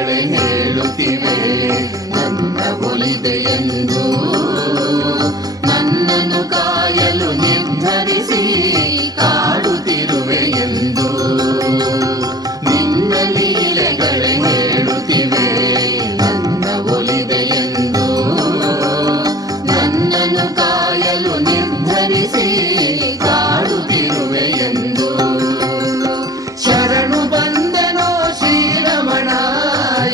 ಲೀಲೆಗಳೇ ಹೇಳುತ್ತಿವೆ ನನ್ನ ಒಲಿದೆಯೆಂದು. ನನ್ನನ್ನು ಕಾಯಲು ನಿರ್ಧರಿಸಿ ಕಾಡುತ್ತಿರುವೆ ಎಂದು. ನಿನ್ನ ಲೀಲೆಗಳೇ ಹೇಳುತ್ತಿವೆ ನನ್ನ ಒಲಿದೆಯೆಂದು. ನನ್ನನ್ನು ಕಾಯಲು ನಿರ್ಧರಿಸಿ ಕಾಡುತ್ತಿರುವೆ ಎಂದು. ಶರಣು ಬಂದನೋ ಶ್ರೀರಮಣ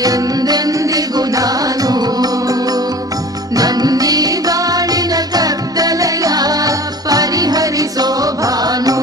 ಎಂದೆಂದಿಗೂ ನಾನು. ನನ್ನೀ ಬಾಳಿನ ಕತ್ತಲೆಯ ಪರಿಹರಿಸೋ ಭಾನು.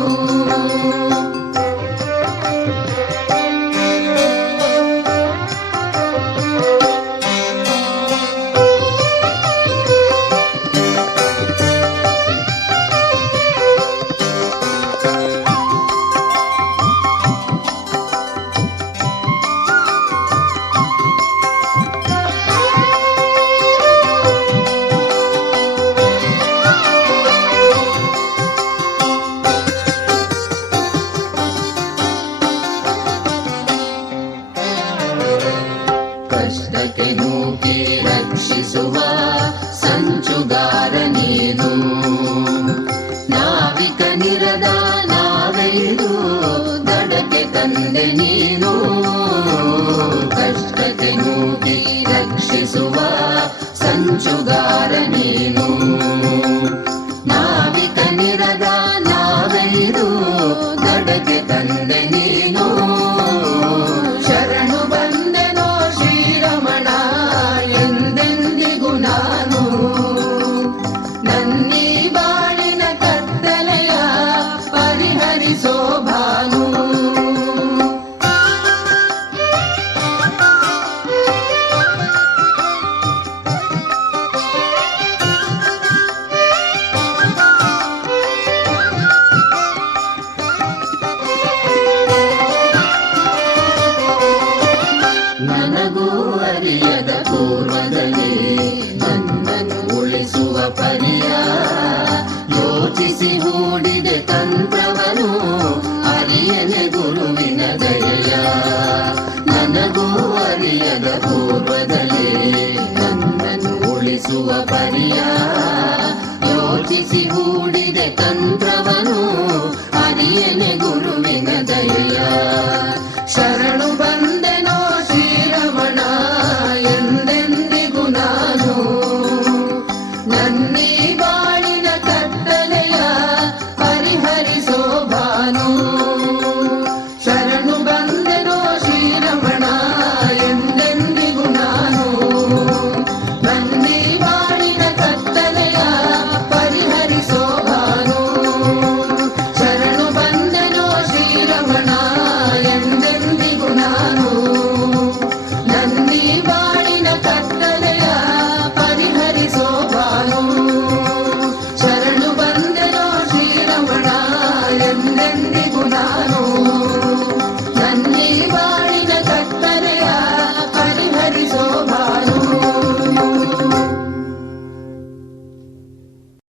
ಕಷ್ಟಕ್ಕೆ ನೂಕಿ ರಕ್ಷಿಸುವ ಸಂಚುಗಾರ ನೀನು. ನಾವಿಕನಿರದ ನಾವೆಂದು ದಡಕ್ಕೆ ತಂದೆ ನೀನು. ಕಷ್ಟಕ್ಕೆ ನೂಕಿ ರಕ್ಷಿಸುವ ಸಂಚುಗಾರ ನೀನು. ನಾವಿಕನಿರದ ನಾವೆಂದು ದಡಕ್ಕೆ ತಂದೆ ನೀನು. ಶರಣು ಬಂದೆನೋ ಶ್ರೀರಮಣ ಎಂದೆಂದಿಗೂ ನಾನು. ನನ್ನೀ ಬಾಳಿನ ಕತ್ತಲೆಯ ಪರಿಹರಿಸೋ ಭಾನು. ನನಗೂ ಅರಿಯದ ಪೂರ್ವದಲ್ಲಿ ನನ್ನನ್ನು ಉಳಿಸುವ ಪರಿಯ ಯೋಚಿಸಿ ಹೂಡಿದೆ ತಂತ್ರವನು ಅರಿಯನೆ ಗುರುವಿನ ದಯೆಯ. ನನಗೂ ಅರಿಯದ ಪೂರ್ವದಲ್ಲಿ ನನ್ನನ್ನು ಉಳಿಸುವ ಪರಿಯ ಯೋಚಿಸಿ ಹೂಡಿದೆ ತಂತ್ರವನು ಅರಿಯನೆ ಗುರು